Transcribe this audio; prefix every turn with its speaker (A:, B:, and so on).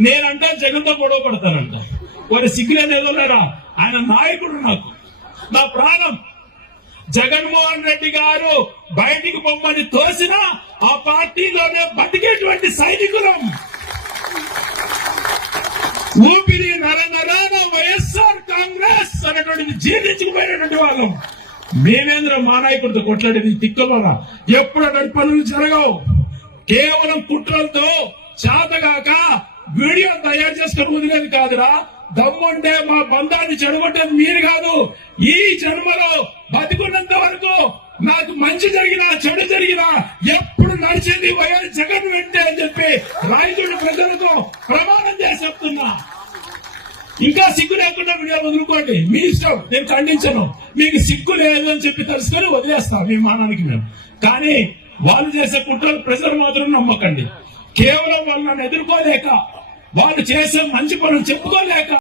A: నేనంటే జగన్తో గొడవ పడతానంట. వారి సిగ్గులేని ఎదురులేరా ఆయన నాయకుడు నాకు. నా ప్రాణం. జగన్మోహన్ రెడ్డి గారు బయటికి పొమ్మని తోసిన ఆ పార్టీలోనే బతికేటువంటి సైనికులం. ఊపిరి నర నరాన వైఎస్ఆర్ కాంగ్రెస్ అనేటువంటిది జీర్ణించుకుపోయినటువంటి వాళ్ళం. మేమేంద్ర మా నాయకుడితో కొట్లాడేది తిక్కలోన ఎప్పుడు అటువంటి పనులు జరగవు. కేవలం కుట్రలతో చేతగాక వీడియో తయారు చేసుకుని వదిలేదు కాదురా. దమ్ముంటే మా బంధాన్ని చెడగొట్టేది మీరు కాదు. ఈ జన్మలో బతికున్నంత వరకు నాకు మంచి జరిగినా చెడు జరిగినా ఎప్పుడు నడిచేది వైఎస్ జగన్ వెంటే అని చెప్పి రాయచూడి ప్రజలతో ప్రమాణం చేసి చెప్తున్నా. ఇంకా సిగ్గు లేకుండా వీడియో వదులుకోండి. మీ ఇష్టం. నేను ఖండించను. మీకు సిగ్గు లేదు అని చెప్పి తెలుసుకొని వదిలేస్తాం మీ మానానికి మేము కానీ వాళ్ళు చేసే కుట్రలు ప్రజలు మాత్రం నమ్మకండి. కేవలం వాళ్ళు నన్ను ఎదుర్కోలేక వాళ్ళు చేసే మంచి పనులు చెప్పుకోలేక